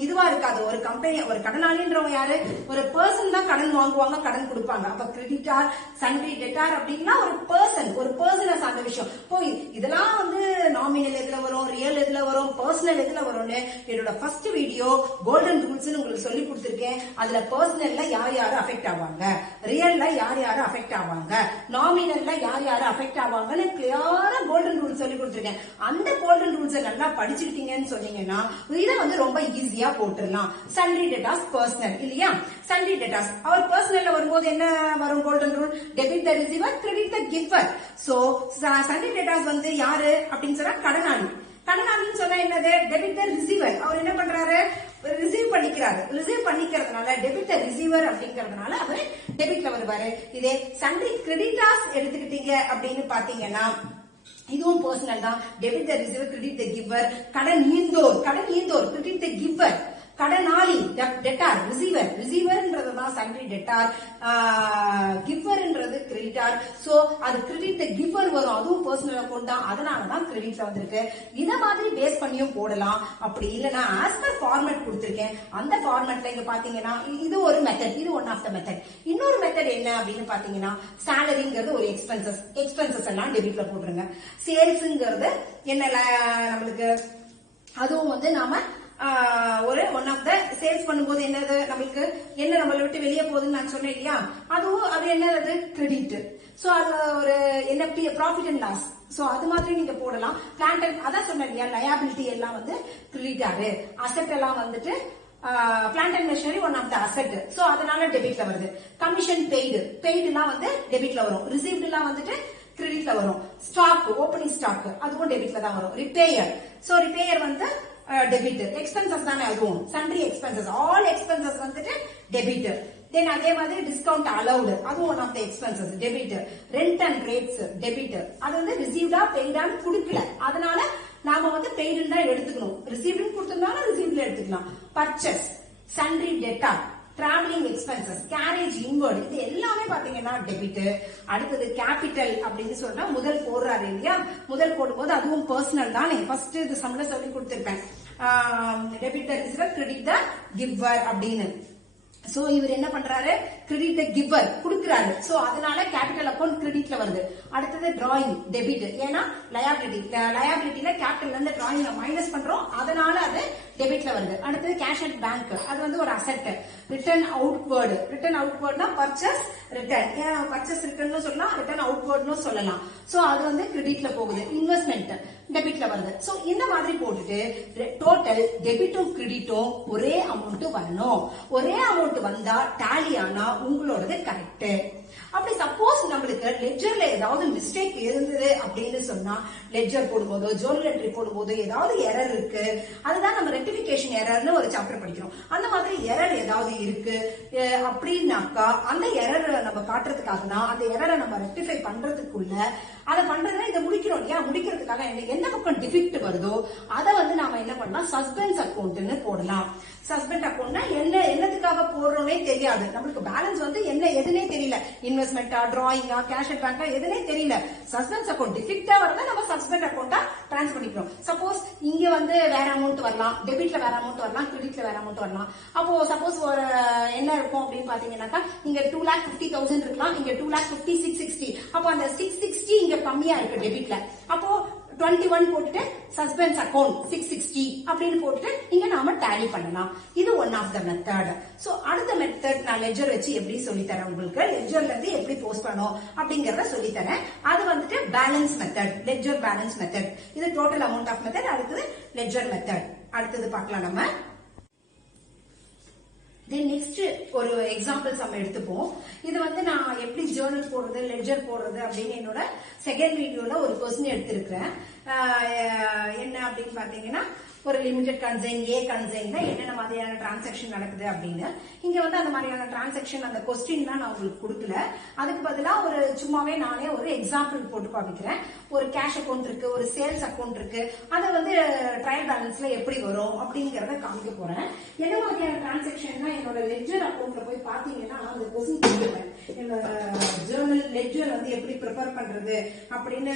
இதுவா இருக்காது. ஒரு கம்பெனி, ஒரு கடனாளின்றவங்க யாரு? ஒரு பர்சன் தான் கடன் வாங்குவாங்க, கடன் கொடுப்பாங்க. அப்ப கிரெடிட்டார், சன்ட்ரி டெட்டார் அப்படின்னா ஒரு பர்சனை சார்ந்த விஷயம். போய் இதெல்லாம் வந்து நாமினல் எதுல வரும், ரியல் எதுல வரும், பர்சனல் எதுல வரும்னு என்னோட ஃபர்ஸ்ட் வீடியோ கோல்டன் ரூல்ஸ் உங்களுக்கு சொல்லி கொடுத்திருக்கேன். அதுல பர்சனல்ல யார் யாரு அஃபெக்ட் ஆவாங்க, ரியல்ல யார் யாரு அஃபெக்ட் ஆவாங்க, நாமினல்ல யார் யாரு அஃபெக்ட் ஆவாங்கன்னு கிளியரா கோல்டன் ரூல்ஸ் சொல்லி கொடுத்திருக்கேன். அந்த கோல்டன் ரூல்ஸ் நல்லா படிச்சுக்கிட்டீங்கன்னு சொன்னீங்கன்னா இதை வந்து ரொம்ப ஈஸியா போட்டுடலாம். சன்ட்ரி டெட்டார்ஸ் பர்சனல் இல்லையா? சன்ட்ரி டெட்டார்ஸ் அவர் பர்சனல்ல வரும்போது என்ன வரும்? Golden rule, debit the receiver, credit the giver. So sundry debtors வந்து யாரு அப்படின்னு சொன்னா கடனாளி. கடனாளின்னு சொன்னா என்னது? Debit the receiver. அவர் என்ன பண்றாரு? ரிசீவ் பண்ணிக்கிறாரு. ரிசீவ் பண்ணிக்கிறதுனால டெபிட் த ரிசீவர் அப்படிங்கறதுனால அவர் டெபிட்ல வருவாரு. இதே சன்ட்ரி கிரெடிட்டார்ஸ் எடுத்துக்கிட்டீங்க அப்படின்னு பாத்தீங்கன்னா இதுவும் பர்சனல் தான். Debit the receiver, credit the giver. கடன் ஈந்தோர், கிரெடிட் த கிவர். கடனாளி டெட்டார், ரிசீவர்ன்றதுதான் சன்ட்ரி டெட்டார், கிவர்ன்றது கிரெடிட்டார். சோ அது கிரெடிட் கிவர் வரும். அதுவும் பர்சனல் அக்கௌண்ட் தான். அதனாலதான் கிரெடிட்ல வந்திருக்கு. இத மாதிரி பேஸ் பண்ணியும் போடலாம். அப்படி இல்லைன்னா ஆஸ் பர் ஃபார்மேட் கொடுத்திருக்கேன். அந்த ஃபார்மேட்ல இங்க பாத்தீங்கன்னா இது ஒரு மெத்தட், இது ஒன் ஆஃப் த மெத்தட். இன்னொரு மெத்தட் என்ன அப்படின்னு பாத்தீங்கன்னா சாலரிங்கிறது ஒரு எக்ஸ்பென்சஸ் எல்லாம் டெபிட்ல போட்டுருங்க. சேல்ஸ்ங்கிறது என்ன நம்மளுக்கு, அதுவும் வந்து நாம ஒரு ஒன் ஆஃப் த சேல்ஸ் பண்ணும்போது என்னது நம்மளுக்கு என்ன நம்மளை விட்டு வெளியே போகுதுன்னு நான் சொன்னேன் இல்லையா? அதுவும் அது என்னது? கிரெடிட். சோ அது ஒரு என்ன ப்ராஃபிட் அண்ட் லாஸ். சோ அது மாதிரி நீங்க போடலாம். பிளான்ட் அதான் சொன்னேன் இல்லையா? லயபிலிட்டி எல்லாம் வந்து கிரெடிட்டாரு, அசெட் எல்லாம் வந்துட்டு plant and machinery one of the asset. So அதனால டெபிட்ல வருது. கமிஷன் பெய்டு எல்லாம் வந்து டெபிட்ல வரும். ரிசீவ்ட் எல்லாம் வந்துட்டு கிரெடிட்ல வரும். ஸ்டாக், ஓபனிங் ஸ்டாக் அதுவும் டெபிட்ல தான் வரும். ரிப்பேயர், சோ ரிப்பேயர் வந்து டெபிட். எக்ஸ்பென்சஸ் தானே அதுவும், சன்ட்ரி எக்ஸ்பென்சஸ், ஆல் எக்ஸ்பென்சஸ் வந்துட்டு டெபிட். தென் அதே மாதிரி டிஸ்கவுண்ட் அலௌடு, அதுவும் one of the expenses debit. Rent and rates debit. அது வந்து ரிசீவ்டா பெய்டான்னு குடுக்கல, அதனால நாம வந்து பெய்டுன்னு தான் எடுத்துக்கணும். ரிசீவ்டு கொடுத்திருந்தாலும் ரிசீவ்ல எடுத்துக்கலாம். Purchase, sundry debtor, travelling expenses, carriage inward, இது எல்லாமே பாத்தீங்கன்னா டெபிட். அடுத்தது கேபிட்டல் அப்படின்னு சொன்னா முதல் போடுறாரு இல்லையா? முதல் போடும்போது அதுவும் பர்சனல் தானே. ஃபர்ஸ்ட் இது சம்ல சொல்லி கொடுத்திருப்பேன். Debit the receiver, credit the giver அப்படின்னு. சோ இவர் என்ன பண்றாரு? கிரெடிட் த கிவர் கொடுக்கிறாரு. சோ அதனால கேபிட்டல் அக்கௌண்ட் கிரெடிட்ல வருது. அடுத்தது டிராயிங் டெபிட். ஏன்னா லயபிலிட்டில கேபிட்டல்ல இருந்து டிராயிங் மைனஸ் பண்றோம், அதனால அது டெபிட்ல வருது. அடுத்தது கேஷ் அட் பேங்க், அது வந்து ஒரு அசெட். ரிட்டர்ன் அவுட்வர்ட்னா பர்ச்சேஸ் ரிட்டர்ன், பர்ச்சேஸ் ரிட்டர்ன் சொல்லலாம், ரிட்டர்ன் அவுட்வர்ட்னு சொல்லலாம். சோ அது வந்து கிரெடிட்ல போகுது. இன்வெஸ்ட்மெண்ட் டெபிட்ல வருது. சோ இந்த மாதிரி போட்டுட்டு டோட்டல் டெபிட்டும் கிரெடிட்டும் ஒரே அமௌண்ட் வரணும். ஒரே அமௌண்ட் வந்தா டாலி ஆனா உங்களோடது கரெக்ட். அப்படி சப்போஸ் நம்மளுக்கு லெட்ஜர்ல ஏதாவது மிஸ்டேக் இருந்தது அப்படின்னு சொன்னா, லெட்ஜர் போடும்போதோ ஜோர்னல் என்ட்ரி போடும்போது ஏதாவது எரர் இருக்கு, அதுதான் நம்ம ரெக்டிஃபிகேஷன் எரர்னு ஒரு சாப்டர் படிக்கிறோம். அந்த மாதிரி எரர் ஏதாவது இருக்கு அப்படின்னாக்கா அந்த எரர் நம்ம காட்டுறதுக்காக தான், அந்த எரரை நம்ம ரெக்டிஃபை பண்றதுக்குள்ள அதை பண்றதுன்னா இதை முடிக்கிறோம் இல்லையா? முடிக்கிறதுக்காக எந்த பக்கம் டிஃபெக்ட் வருதோ அதை வந்து நாம என்ன பண்ணலாம்? சஸ்பென்ஸ் அக்கௌண்ட்னு போடலாம். சஸ்பெண்ட் அக்கௌண்ட்னா என்னத்துக்காக போடுறோம்னே தெரியாது. நம்மளுக்கு பேலன்ஸ் வந்து என்ன எதுனே தெரியல. இன்வெஸ்ட்மெண்டா, டிராயிங்கா, கேஷ் அட் பேங்கா எதுனே தெரியல. சஸ்பென்ஸ் அக்கௌண்ட் டிஃபெக்டா வரதா நம்ம சஸ்பெண்ட் அக்கௌண்டா டிரான்ஸ்ஃபர் பண்ணிக்கிறோம். சப்போஸ் இங்க வந்து வேற அமௌண்ட் வரலாம், டெபிட்ல வேற அமௌண்ட் வரலாம், கிரெடிட்ல வேற அமௌண்ட் வரலாம். அப்போ சப்போஸ் ஒரு என்ன இருக்கும் அப்படின்னு பாத்தீங்கன்னாக்கா, இங்க 2,50,000 இருக்கலாம், இங்க 2,50,660. அப்போ அந்த 660 இங்க கம்மியா இருக்கு டெபிட்ல. அப்போ 21 போட்டுட்டு சஸ்பென்ஸ் அக்கௌண்ட் 660 அப்படின்னு போட்டுட்டு இங்க நாம டேலி பண்ணலாம். இது one of the method. So அடுத்த மெத்தட் நான் லெட்ஜர் வச்சு எப்படி சொல்லி தரேன் உங்களுக்கு. லெட்ஜர்ல இருந்து எப்படி போஸ்ட் பண்ணணும் அப்படிங்கறத சொல்லி தரேன். அது வந்துட்டு balance method, ledger balance method. இது டோட்டல் அமௌண்ட் ஆஃப் மெத்தட். அடுத்தது லெட்ஜர் மெத்தட். அடுத்தது பார்க்கலாம் நம்ம. தென் நெக்ஸ்ட் ஒரு எக்ஸாம்பிள் நம்ம எடுத்துப்போம். இது வந்து நான் எப்படி ஜேர்னல் போடுறது, லெட்ஜர் போடுறது அப்படின்னு என்னோட செகண்ட் வீடியோல ஒரு கொஸ்டின் எடுத்திருக்கிறேன். என்ன அப்படின்னு பாத்தீங்கன்னா, ஒரு லிமிடெட் கன்சைன், ஏ கன்சைன்ல என்னென்ன மாதிரியான டிரான்சாக்ஷன் நடக்குது அப்படின்னு. இங்க வந்து அந்த மாதிரியான டிரான்சாக்ஷன் அந்த கொஸ்டின்லாம் நான் உங்களுக்கு கொடுக்கல. அதுக்கு பதிலா ஒரு சும்மாவே நானே ஒரு எக்ஸாம்பிள் போட்டு காமிக்கிறேன். ஒரு கேஷ் அக்கௌண்ட் இருக்கு, ஒரு சேல்ஸ் அக்கௌண்ட் இருக்கு, அதை வந்து ட்ரையல் பேலன்ஸ்ல எப்படி வரும் அப்படிங்கறத காமிக்க போறேன். என்ன மாதிரியான டிரான்சாக்ஷன்னா என்னோட லெட்ஜர் அக்கௌண்ட்ல போய் பாத்தீங்கன்னா அந்த கொஸ்டின் கொடுத்துருவேன். என்னோட ஜேர்னல் லெட்ஜர் வந்து எப்படி ப்ரிப்பேர் பண்றது அப்படின்னு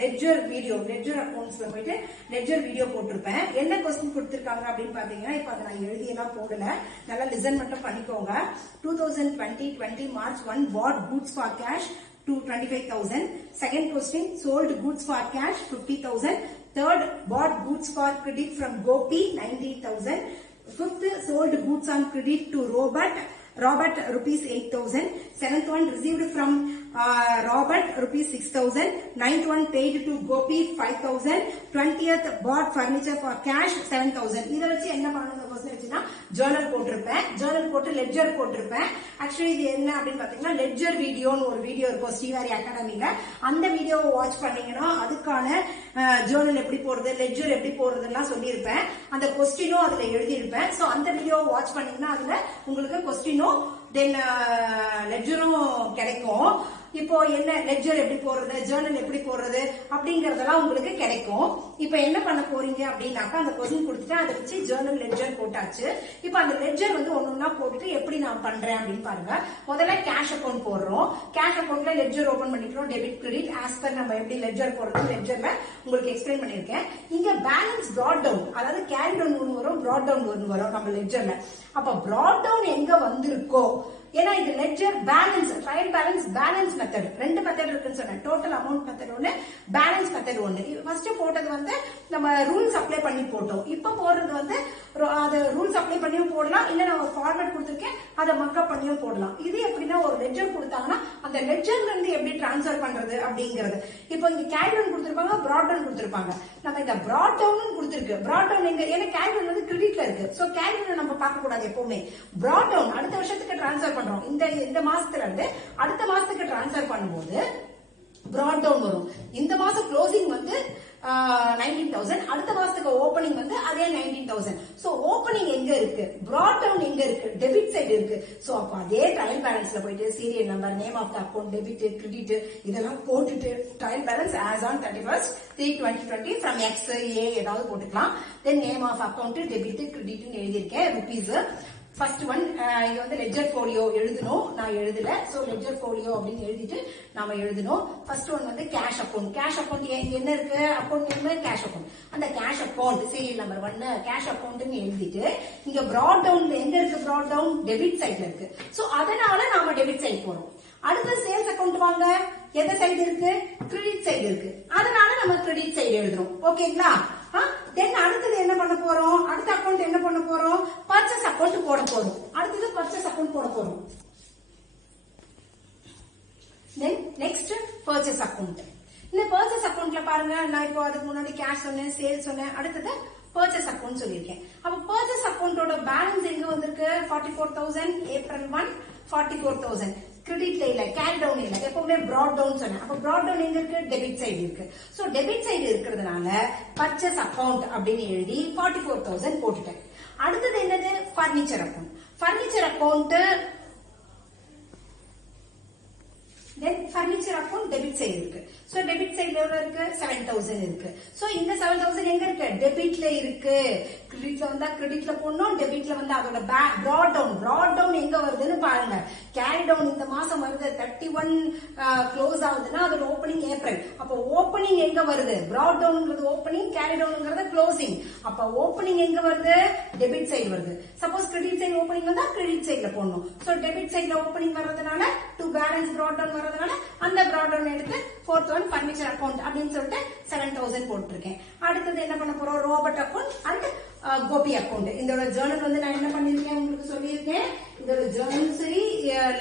லெட்ஜர் வீடியோ, லெட்ஜர் அக்கௌண்ட்ஸ்ல போயிட்டு லெட்ஜர் வீடியோ போட்டிருப்பேன். என்ன கொஸ்டின் கொடுத்திருக்காங்க அப்படின்னு பாத்தீங்கன்னா, இப்ப அதை நான் எழுதியெல்லாம் போடல, நல்லா லிசன் மட்டும் பண்ணிக்கோங்க. 2020 March 1 bought goods for cash to 25,000. Second question, sold goods for cash 50,000. Third, bought goods for credit from Gopi 90,000. Fifth, sold goods on credit to Robert rupees 8,000. Seventh one, received from Robert rupees 6,000. Ninth one, paid to Gopi 5,000. 20th, bought furniture for cash 7,000. இத வச்சு என்ன பண்ணணும் question வச்சுனா journal போட்டிருப்பேன். Journal போட்டு ledger போட்டிருப்பேன். Actually இது என்ன அப்படின்னு பாத்தீங்கன்னா லெட்ஜர் வீடியோன்னு ஒரு வீடியோ இருக்கும் ஸ்ரீவாரி அகாடமில. அந்த வீடியோவை வாட்ச் பண்ணீங்கன்னா அதுக்கான ஜர்னல் எப்படி போடுறது, லெட்ஜர் எப்படி போடுறதுலாம் சொல்லியிருப்பேன். அந்த கொஸ்டினும் அதுல எழுதியிருப்பேன். சோ அந்த வீடியோவை வாட்ச் பண்ணீங்கன்னா அதுல உங்களுக்கு கொஸ்டினும் தென் லெட்ஜரும் கிடைக்கும். இப்போ என்ன லெட்ஜர் எப்படி போடுறது, ஜர்னல் எப்படி போடுறது அப்படிங்கறதெல்லாம் உங்களுக்கு கிடைக்கும். இப்ப என்ன பண்ண போறீங்க அப்படின்னாக்கா அந்த கொஸ்டின் கொடுத்துட்டு அதை வச்சு ஜர்னல் லெட்ஜர் போட்டாச்சு. இப்ப அந்த லெட்ஜர் வந்து ஒன்னொன்னா போட்டுட்டு எப்படி நான் பண்றேன் அப்படின்னு பாருங்க. முதல்ல கேஷ் அக்கௌண்ட் போடுறோம். கேஷ் அக்கௌண்ட்ல லெட்ஜர் ஓபன் பண்ணிக்கிறோம், டெபிட் கிரெடிட் ஆஸ் பர் நம்ம எப்படி லெட்ஜர் போடுறது லெட்ஜர்ல உங்களுக்கு எக்ஸ்பிளைன் பண்ணிருக்கேன். இங்க பேலன்ஸ் பிராட் டவுன், அதாவது கேரி டவுன் ஒன்று வரும், பிராட் டவுன் ஒன்று வரும் நம்ம லெட்ஜர்ல. அப்ப பிராட் டவுன் எங்க வந்திருக்கோ, ஏன்னா இது ledger balance, trial balance, balance method, ரெண்டு மெத்தட் இருக்குன்னு சொன்னேன். டோட்டல் அமௌண்ட் மெத்தட் ஒண்ணு, பேலன்ஸ் மெத்தட் ஒண்ணு. ஃபர்ஸ்ட் போட்டது வந்து நம்ம ரூல்ஸ் அப்ளை பண்ணி போட்டோம். இப்ப போடுறது வந்து அது ரூல்ஸ் அப்ளை பண்ணியும் போடலாம், இல்ல நான் ஒரு ஃபார்மேட் கொடுத்துருக்கேன் அதை மக்கப் பண்ணியும் போடலாம். இது எப்படின்னா ஒரு லெட்ஜர் கொடுத்தாங்கன்னா அந்த லெட்ஜர்ல இருந்து எப்படி டிரான்ஸ்ஃபர் பண்றது அப்படிங்கிறது. இப்போ இங்க கேரி டவுன் கொடுத்திருப்பாங்க, பிராட் டவுன் கொடுத்திருப்பாங்க. நம்ம இந்த பிராட் டவுன் கொடுத்திருக்கு. பிராட் டவுன் எங்க, ஏன்னா கேரி டவுன் வந்து கிரெடிட்ல இருக்கு. சோ கேரி டவுன் நம்ம பார்க்க கூடாது எப்பவுமே. பிராட் டவுன் அடுத்த வருஷத்துக்கு டிரான்ஸ்ஃபர் பண்றோம். இந்த மாசத்துல இருந்து அடுத்த மாசத்துக்கு டிரான்ஸ்ஃபர் பண்ணும்போது பிராட் டவுன் வரும். இந்த மாசம் க்ளோசிங் வந்து 19,000, அடுத்த மாசத்துக்கு ஓபனிங் வந்து அதே 19,000. சோ ஓபனிங் எங்க இருக்கு, பிராட் டவுன் எங்க இருக்கு, டெபிட் சைடு இருக்கு. சோ அப்ப அதே ட்ரையல் பேலன்ஸ்ல போயிட்டு serial number, name of the account, debit credit இதெல்லாம் போட்டுட்டு trial balance as on 31st 3/2020 from X A ஏதாவது போட்டுக்கலாம். Then name of account, debit credit எழுதியிருக்கேன், ருபீஸ். ஃபர்ஸ்ட் ஒன் இது வந்து லெட்ஜர் ஃபோலியோ எழுதணும், நான் எழுதல. சோ லெட்ஜர் ஃபோலியோ அப்படின்னு எழுதிட்டு நாம எழுதணும். ஃபர்ஸ்ட் ஒன் வந்து கேஷ் அக்கௌண்ட். கேஷ் அக்கௌண்ட் என்ன இருக்கு, அக்கௌண்ட் நேம் கேஷ் அக்கௌண்ட். அந்த cash account serial number 1 cash அக்கௌண்ட்னு எழுதிட்டு இங்க பிராட் டவுன் எங்க இருக்கு, பிராட் டவுன் டெபிட் சைடுல இருக்கு. சோ அதனால நாம டெபிட் சைடு போறோம். அடுத்த சேல்ஸ் அக்கௌண்ட் வாங்க, எந்த சைடு இருக்கு, கிரெடிட் சைடு இருக்கு. அதனால நம்ம கிரெடிட் சைடு எழுதுறோம். ஓகேங்களா? தென் அடுத்தது என்ன பண்ண போறோம், அடுத்த அக்கௌண்ட் என்ன பண்ண போறோம், பர்ச்சேஸ் அக்கௌண்ட் போட போறோம். அடுத்தது பர்ச்சேஸ் அக்கௌண்ட் போட போறோம். Then next purchase account. இந்த பர்ச்சேஸ் அக்கௌண்ட்ல பாருங்க, நான் இப்போ அதுக்கு முன்னாடி கேஷ் சொன்னேன், சேல்ஸ் சொன்னேன், அடுத்தது பர்ச்சேஸ் அக்கௌண்ட் சொல்லியிருக்கேன். அப்ப பர்ச்சேஸ் அக்கௌண்டோட பேலன்ஸ் எங்க வந்திருக்கு, 44,000 April 1 44,000. கிரெடிட்ல இல்ல, கேரி டவுன் இல்ல, எப்பவுமே பிராட் டவுன் சொன்னேன். அப்ப பிராட் டவுன் எங்க இருக்கு, டெபிட் சைடு இருக்கு. சோ டெபிட் சைடு இருக்கிறதுனால பர்ச்சேஸ் அக்கௌண்ட் அப்படின்னு எழுதி 44,000 போட்டுட்டேன். அடுத்தது என்னது, பர்னிச்சர் அக்கௌண்ட். பர்னிச்சர் அக்கௌண்ட் தென் பர்னிச்சர் அக்கௌண்ட் டெபிட் சைடு இருக்கு. சோ டெபிட் சைடுல எவ்வளவு இருக்கு, 7,000 இருக்கு. சோ இந்த 7,000 எங்க இருக்கு, டெபிட்ல இருக்கு. கிரெடிட்ல வந்தா கிரெடிட்ல போடணும், டெபிட்ல வந்து அதோட பிராட் டவுன், பிராட் டவுன் எங்க வருதுன்னு பாருங்க. கேரி டவுன் இந்த மாசம் வருது 31 க்ளோஸ் ஆகுதுன்னா அதோட ஓபனிங் ஏப்ரல். அப்ப ஓபனிங் எங்க வருது, பிராட் டவுன்ங்கிறது ஓபனிங், கேரி டவுன்ங்கிறது க்ளோசிங். அப்ப ஓபனிங் எங்க வருது, டெபிட் சைடு வருது. சப்போஸ் கிரெடிட் சைடு ஓபனிங் வந்தா கிரெடிட் சைடுல போடணும். சோ டெபிட் சைடுல ஓபனிங் வர்றதுனால டு பேலன்ஸ் பிராட் டவுன் வர்றதுனால அந்த பிராட் டவுன் எடுத்து 4th one பர்னிச்சர் அக்கௌண்ட் அப்படின்னு சொல்லிட்டு 7,000 போட்டிருக்கேன். அடுத்தது என்ன பண்ண போறோம், Robert account and Gopi account. இதோட ஜேர்னல் வந்து நான் என்ன பண்ணிருக்கேன் உங்களுக்கு சொல்லியிருக்கேன். இதோட ஜேர்னல் சரி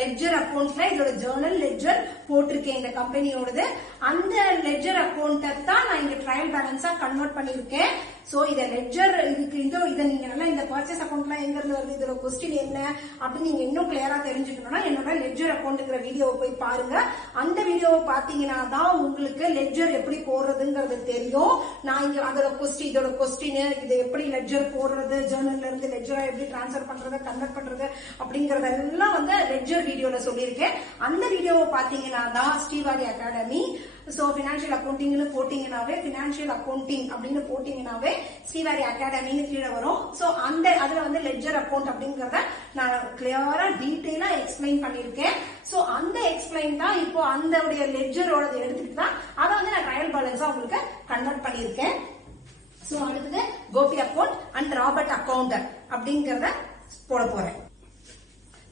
லெட்ஜர் அக்கௌண்ட்ல இதோட ஜேர்னல் லெட்ஜர் போட்டிருக்கேன் இந்த கம்பெனியோடது. அந்த லெட்ஜர் அக்கௌண்ட்டை தான் நான் இங்க ட்ரையல் பேலன்ஸா கன்வெர்ட் பண்ணிருக்கேன். சோ இத லெட்ஜர் இதுக்கு இதை நீங்க நல்லா இந்த பர்ச்சேஸ் அக்கௌண்ட்லாம் எங்க இருந்து வருது, இதோட கொஸ்டின் என்ன அப்படின்னு நீங்க இன்னும் கிளியரா தெரிஞ்சுக்கணும்னா என்னோட லெட்ஜர் அக்கௌண்ட்ங்கிற வீடியோவை போய் பாருங்க. அந்த வீடியோவை பாத்தீங்கன்னா தான் உங்களுக்கு லெட்ஜர் எப்படி போடுறதுங்கிறது தெரியும். நான் இங்க அதோட கொஸ்டின் இதை எப்படி லெட்ஜர் போடுறது, ஜேர்னல்ல இருந்து லெட்ஜரா எப்படி டிரான்ஸ்ஃபர் பண்றது, கன்வெர்ட் பண்றது அப்படிங்கறதெல்லாம் வந்து லெட்ஜர் வீடியோல சொல்லியிருக்கேன். அந்த வீடியோவை பாத்தீங்கன்னா தான் ஸ்ரீவாரி அகாடமி. சோ பினான்சியல் அக்கௌண்டிங்னு போட்டீங்கன்னாவே பினான்சியல் அக்கௌண்டிங் அப்படின்னு போட்டீங்கன்னாவே ஸ்ரீவாரி அகாடமின்னு கீழே வரும். சோ அதுல வந்து லெட்ஜர் அக்கௌண்ட் அப்படிங்கறத நான் கிளியரா டீடைலா எக்ஸ்பிளைன் பண்ணிருக்கேன். சோ அந்த எக்ஸ்பிளைன் தான் இப்போ அந்த லெட்ஜரோட எடுத்துட்டு தான் அதை வந்து நான் ட்ரையல் பேலன்ஸா உங்களுக்கு கன்வெர்ட் பண்ணிருக்கேன். சோ அடுத்தது Gopi account and Robert account அப்படிங்கறத போட போறேன்.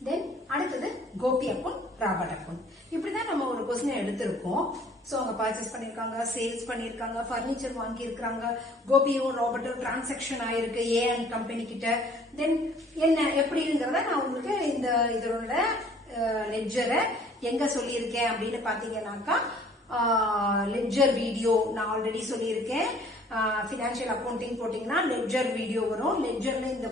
தென் அடுத்தது கோபி அக்கௌண்ட், ராபர்ட் அக்கௌண்ட். இப்படிதான் நம்ம ஒரு கொஸ்டின் எடுத்திருக்கோம். சோ அவங்க பர்ச்சேஸ் பண்ணிருக்காங்க, சேல்ஸ் பண்ணிருக்காங்க, பர்னிச்சர் வாங்கி இருக்காங்க, கோபியும் ராபர்ட்டும் டிரான்சாக்சன் ஆயிருக்கு ஏ அண்ட் கம்பெனி கிட்ட. தென் என்ன எப்படிங்கிறத நான் உங்களுக்கு இதோட லெட்ஜரை எங்க சொல்லியிருக்கேன் அப்படின்னு பாத்தீங்கன்னாக்கா லெட்ஜர் வீடியோ நான் ஆல்ரெடி சொல்லியிருக்கேன். பினான்சியல் அக்கௌண்டிங் போட்டீங்கன்னா லெட்ஜர் வீடியோ வரும். லெட்ஜர்ல இந்த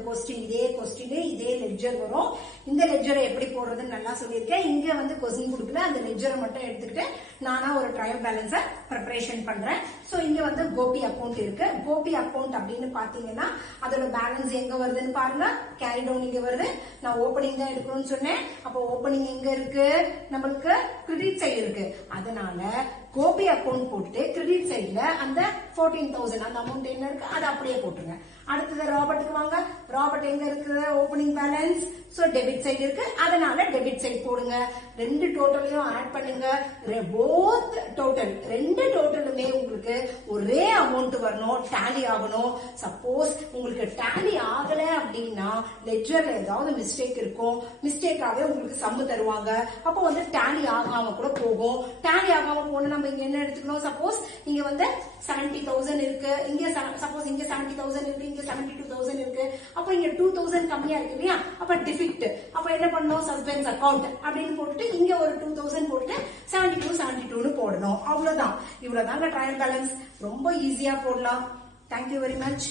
இதே லெட்ஜர் வரும். இந்த லெட்ஜரை எப்படி போடுறதுன்னு நல்லா சொல்லியிருக்கேன். இங்க வந்து கொஸ்டின் கொடுக்கல, அந்த லெட்ஜரை மட்டும் எடுத்துக்கிட்டு நானா ஒரு ட்ரையல் பேலன்ஸ ப்ரிப்பரேஷன் பண்றேன். சோ இங்க வந்து கோபி அக்கௌண்ட் இருக்கு. கோபி அக்கௌண்ட் அப்படின்னு பாத்தீங்கன்னா அதோட பேலன்ஸ் எங்க வருதுன்னு பாருங்க. கேரி டவுன் இங்க வருது. நான் ஓபனிங் தான் எடுக்கணும்னு சொன்னேன். அப்போ ஓபனிங் எங்க இருக்கு, நம்மளுக்கு கிரெடிட் சைடு இருக்கு. அதனால கோபி அக்கௌண்ட் போட்டு கிரெடிட் சைட்ல அந்த 14,000 அந்த அமௌண்ட் என்ன இருக்கு அதை அப்படியே போட்டுருங்க. அடுத்தது ராபர்ட்டுக்கு வாங்க. ராபர்ட் எங்க இருக்கு, opening balance. So debit side இருக்கு, அதனால டெபிட் சைடு போடுங்க. ரெண்டு டோட்டலையும் ஆட் பண்ணுங்க. போத் டோட்டல் ரெண்டு டோட்டலுமே உங்களுக்கு ஒரே அமௌண்ட் வரணும், டேலி ஆகணும். சப்போஸ் உங்களுக்கு டேலி ஆகல அப்படின்னா லெட்ஜர்ல ஏதாவது மிஸ்டேக் இருக்கும். மிஸ்டேக்காவே உங்களுக்கு சம்மு தருவாங்க. அப்போ வந்து டேலி ஆகாம கூட போகும். டேலி ஆகாம போன நம்ம இங்க என்ன எடுத்துக்கணும், சப்போஸ் இங்க வந்து 70,000 இருக்கு, இங்க சப்போஸ் இங்க 70,000 இருக்கு, இங்க 72,000 இருக்கு. அப்ப இங்க 2,000 கம்மியா இருக்கு இல்லையா, அப்ப டிஃபிக்ட். அப்ப என்ன பண்ணணும், சஸ்பென்ஸ் அக்கௌண்ட் அப்படின்னு போட்டுட்டு இங்க ஒரு 2,000 போட்டு 72 போடணும். அவ்வளவுதான். இவ்வளவுதாங்க ட்ரையல் பேலன்ஸ். ரொம்ப ஈஸியா போடலாம். Thank you very much.